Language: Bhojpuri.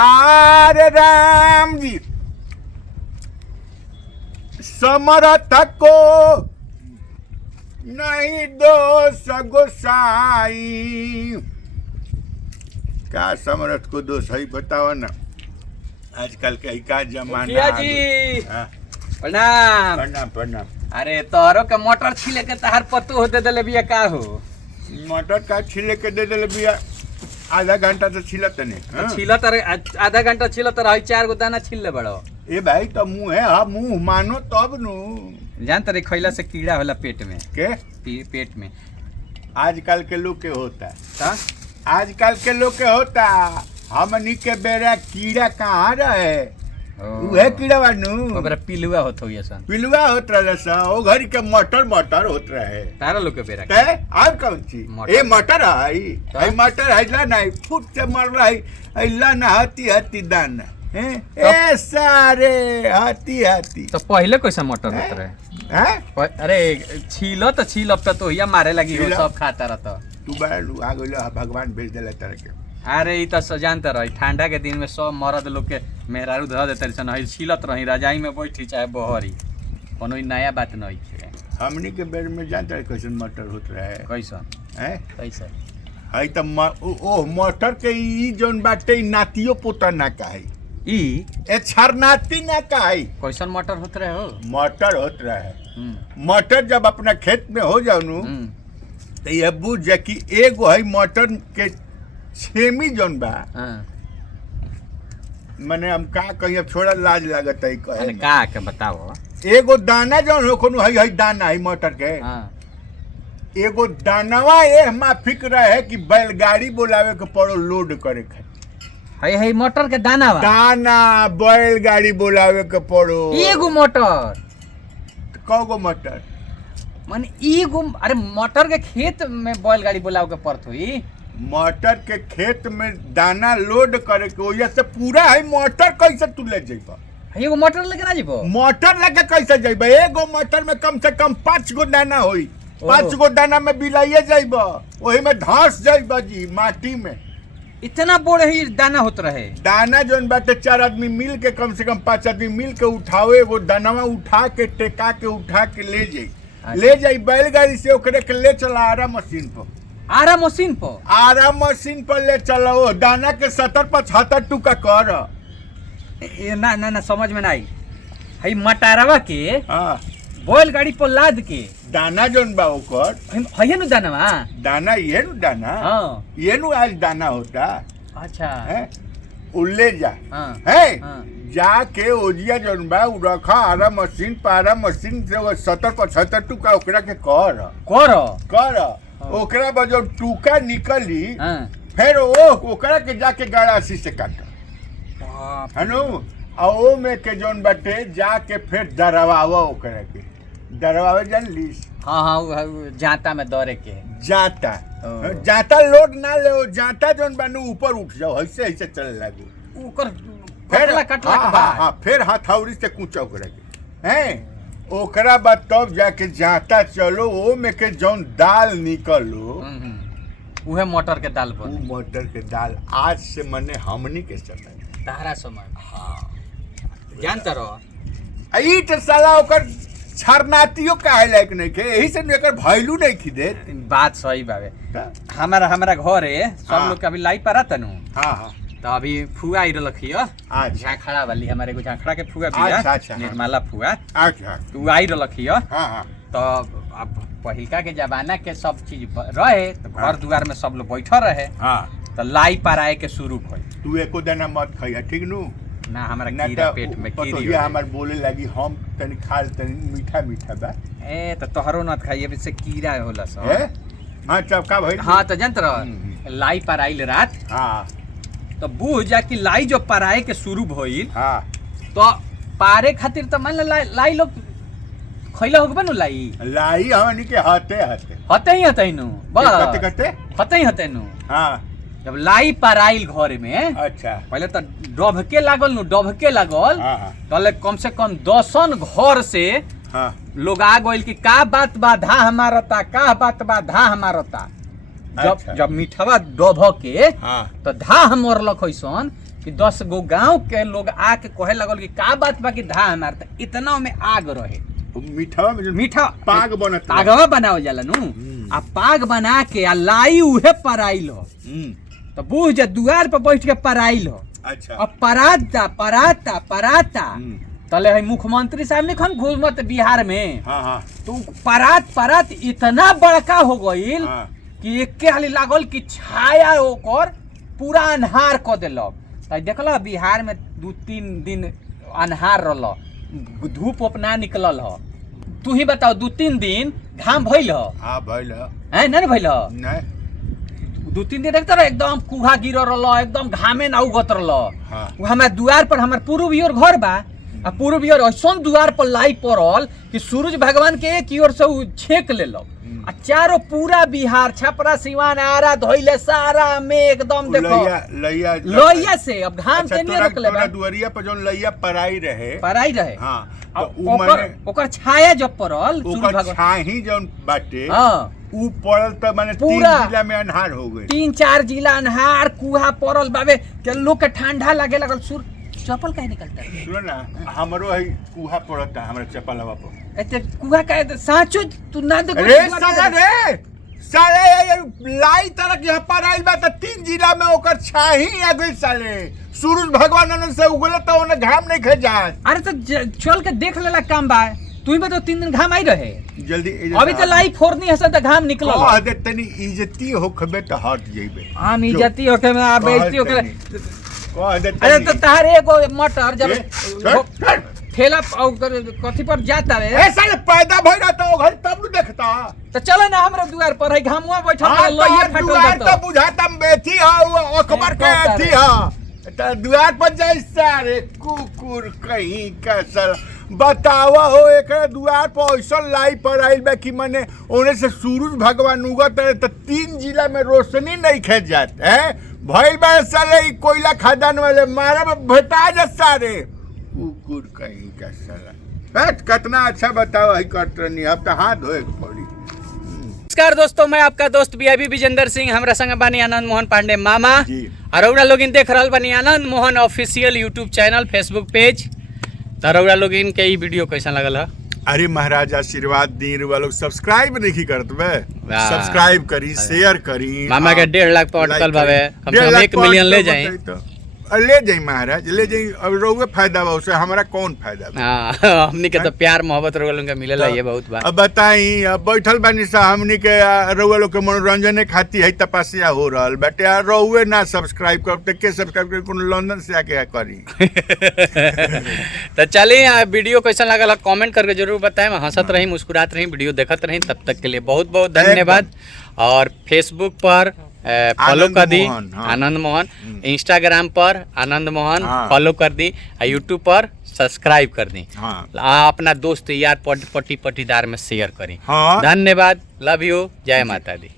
आरे राम जी समर्थ को नहीं दोष गोसाई। क्या समर्थ को दोष है बताओ ना। आजकल का का जमाना जी हाँ। प्रणाम प्रणाम प्रणाम। अरे तोहरो के मोटर छिले के तहार पत्तो होते दले बिया का हो मटर का छिले के दे दिल बिया आधा घंटा से छिलत नहीं छिलत रे आधा घंटा छिलत रही 4 गो दाना छिलले बड़ो। ए भाई तो मुंह है हाँ मुंह मानो तब नु जान तरे खइला से कीड़ा होला पेट में के पेट में आजकल के लोग के होता है। ता आजकल के लोग के होता हमनी के बेरा कीड़ा कहाँ रहे उहे कीड़ा बानू ओकरा पिलुआ होत होय सन पिलुआ होत रहे सा ओ घरी के मटर मटर होत रहे तारा लोग के बेरा ते अब कौन ची ए मटर है मटर है ला नहीं फुट से मर रही ऐला ना हती हती दाना ए सारे हाथी हाथी तो पहले कैसा मटर होत रहे हैं अरे छील अब तो या मारे लगी हो सब खाता रहता तू बैलू आ गइल भगवान भेज देले तरह के। अरे ई त सजानत रही ठंडा के दिन में सब मर्द लोग के मेहरारू धर देते सन हई छिलत रही रजाई में बैठी चाहे बहरी कोनो नया बात नहीं है। हमनी के बेर में जानते है कैसन मटर होत रहे कैसन हैं कैसे हई त ओ मटर के ई जोन बाटे नातियो पोता ना काहे ई ए छरनाती ना काहे कैसन मटर होत रहे हो मटर होत रहे। मटर जब अपना खेत में हो जाओ नु तो ये बुझ जा कि एगो है मटर के छेमी जोन बा मने हम का कहीं अब छोड़ा लाज लागत है कहे अरे का के बताओ एगो दाना जोन हो कोनो है दाना है मटर के एगो दानवा ए माफिक रहे कि बैलगाड़ी बोलावे के पड़ो लोड करे खातिर हई मटर के दाना दाना बैलगाड़ी बोलावे के पड़ो एगो मटर कगो मटर माने एगो अरे मटर के खेत में बैलगाड़ी बोलावे के पड़त होई मटर के खेत में दाना लोड करे के वजह से पूरा है मटर कैसे तू ले जेबा एगो मटर लेके ना जेबो मटर लेके कैसे जेबा एगो मटर में कम से कम 5 गो दाना होई 5 गो दाना में बिलाइए जेबा वही में धंस जेबा जी माटी में इतना बड़े ही दाना होत रहे दाना जोन बाटे 4 आदमी मिल के कम से कम 5 आदमी मिल के उठावे वो दानावा उठा के टेका के उठा के ले जाई बैलगाड़ी से ओकरे के ले चला आरा मशीन पर ले चलो दाना के 70-75 टुका कर ना समझ में ना आई हई मटारवा के हां बैलगाड़ी पर लाद के दाना जोन बा ओकर हई नु दाना ये नु दाना हां ये नु आज दाना होता अच्छा है उल्ले जा हां है जाके ओजिया जोन बा उ रखा आरा मशीन से 70-75 टुका ओकरा के कर ओकरा बाद जो टुका निकली फिर ओकरा के जाके गड़ासी से काट हनु ओ में के जोन बाटे जाके फिर दरवावा ओकरा के दरवावे जान लीस हां जाता में दौरे के जाता लोड ना ले जाता जोन बानू ऊपर उठ जाओ ऐसे चले लागू ओकर कटला के बाद हां फिर हथौड़ी से कूचा ओकरा के हैं ओकरा बाद तब जाके जाता चलो ओ में के जौन दाल निकलो उहे मटर के दाल बने मटर के दाल आज से मने हमनी के समय तारा समय हां जानता रहो ई त साला ओकर छरनातियो काहे लायक नहीं के यही से एकर वैल्यू नहीं खिदे बात सही बावे हमारा घर है सब लोग के अभी लाइट पर आता नु हां तो अभी फुआ आई रखियो झाखड़ा वाली हमारे को झाखड़ा के फुआ बिया निर्मला फुआ अच्छा तू आई रखियो हां तो अब पहिलका के जमाना के सब चीज रहे तो घर दुआर में सब लोग बैठा रहे हां तो लाई पर आए के शुरू भई तू एको दाना मत खइया ठीक नु ना हमरा कीड़ा पेट में कीड़ी ये हमर बोले लगी हम तनी खाल तनी मीठा बा ए तो तोहरो न खाइए से कीड़ा होला सब हां चपका भइल हां तो जानत रह लाई पर आइल रात हां तो बुझ जा कि लाई जो पराए के शुरू भइल हां तो पारे खातिर तो मान लाई लोग खइला होगबे नु लाई हमनी के हते नु बस हते नु हां जब लाई पराइल घर में अच्छा पहले तो डबके लागल तले कम से कम 10 घर से लोग आ गइल कि का बात बा धा हमारता जब मीठवा डब के तो धा मरलक ऐसन कि 10 गो गांव के लोग आके कहे लगल कि का बात बा कि धा हमार त इतना में आग रहे मीठा पाग बनत पागवा बनावल जाला नु आ पाग बना के आ लाई उहे पराइल हो तो बूझ जा दुआर पर बैठ के पराइल हो। अच्छा अब पराता तले है मुख्यमंत्री साहब ने खन घूमत बिहार में। हाँ। तो परात इतना बड़का हो गईल हाँ। कि एके हाली लागल कि छाया ओकर पूरा अन्हार क देलक। त देखल बिहार में 2-3 दिन अन्हार रहल धूप अपना निकलल ह। तू ही बताओ 2-3 दिन घाम भइल ह? हाँ भइल ह। है नहीं भइल ह? नहीं 2-3 दिन देखते रह एकदम कुहा गिर रहल एकदम घामे ना उगत रहल। हाँ। हमार दुआर पर हमार पूर्व ओर घर बा आ पूर्व ओर ऐसा दुआर पर लाई पड़ल कि सूरज भगवान के एक ओर से छेक लेलक आ चारों पूरा बिहार छपरा सिवान आरा धोइले सारा में एकदम देखो लइया से अब घाम के नहीं रखले बा दुआरिया पर जोन लइया पराई रहे हाँ तो ओकर छाया जब पड़ल सूरज ओकर भगवान छाही जोन बाटे हां उ पड़ल त माने 3 जिला में अन्हार हो गए 3-4 जिला अन्हार कुहा पड़ल बाबे के लोग के ठंडा लागे लगल सूर चप्पल काहे निकलता है? सुनो ना हमरो है कुहा पड़ता हमरा चप्पलवा पर एते कुहा काहे साचो तू ना देख रे साले लाई तरह के पर आइल बा त 3 जिला में ओकर छाही आ गई साले सूरज भगवान से उगले त ओने घाम नहीं खे जात। अरे तो चल के देख लेला काम बा तू ही बता 3 दिन घाम आई रहे जल्दी अभी तो लाई फोड़नी है त घाम निकलल कह दे तनी इज्जती होखबे त हट जइबे हम इज्जती होके में आ बेइज्जती होके कह दे अरे तो तार एगो मटर जब ठेला कथी पर जाता रे ए साले पैदा भई रहता ओ घर तब न देखता तो चलो ना हमरा दुआर पर है घामुआ बैठल हां लइया तो फटल दुआर जाता तो बुझाता बेथी ह अकबर के अथी ह त दुआर पर जाई सारे कुकुर कहीं का सर बतावा हो एक दुआर पर ऐसा लाई पर आइल बा कि माने ओने से सूरज भगवान उगत है त 3 जिला में रोशनी नहीं खे जात है भइल बा साले कोयला खदान वाले मारा भेटा जा सारे कुकुर कहीं का साला बैठ कितना अच्छा बताओ है कटरनी अब तो हाथ धोए पड़ी। नमस्कार दोस्तों मैं आपका दोस्त वीआईपी विजेंद्र सिंह हमरा संग बानी आनंद मोहन पांडे मामा जी। और रउरा लोग देख रहल बानी Anand Mohan official YouTube channel Facebook page. तो रउरा लोग के ई वीडियो कैसा लगल है? अरे महाराज आशीर्वाद दी लोग सब्सक्राइब नहीं करत बे सब्सक्राइब करी शेयर करी मामा के 1.5 लाख पर अटकल भावे कम से कम 1 मिलियन ले जाए ले जाई महाराज ले जाई अब रोगे फायदा बा उससे हमारा कौन फायदा बा हां हमनी के तो प्यार मोहब्बत रोग लोग के मिलेला ये बहुत बा। अब बताई अब बैठल बानी सा हमनी के रोगे लोग के मनोरंजन खाती है तपस्या हो रहल बेटे यार रोगे ना सब्सक्राइब कर त के सब्सक्राइब कर कोन लंदन से आके करी तो चलिए वीडियो कैसा लगल कमेंट करके जरूर बताएं। हंसत रही मुस्कुरात रही वीडियो देखत रही तब तक के लिए बहुत बहुत धन्यवाद। और फेसबुक पर फॉलो कर दी आनंद मोहन इंस्टाग्राम पर आनंद मोहन फॉलो कर दी यूट्यूब पर सब्सक्राइब कर दी अपना दोस्त यार पट्टी पट्टीदार में शेयर करी। धन्यवाद लव यू जय माता दी।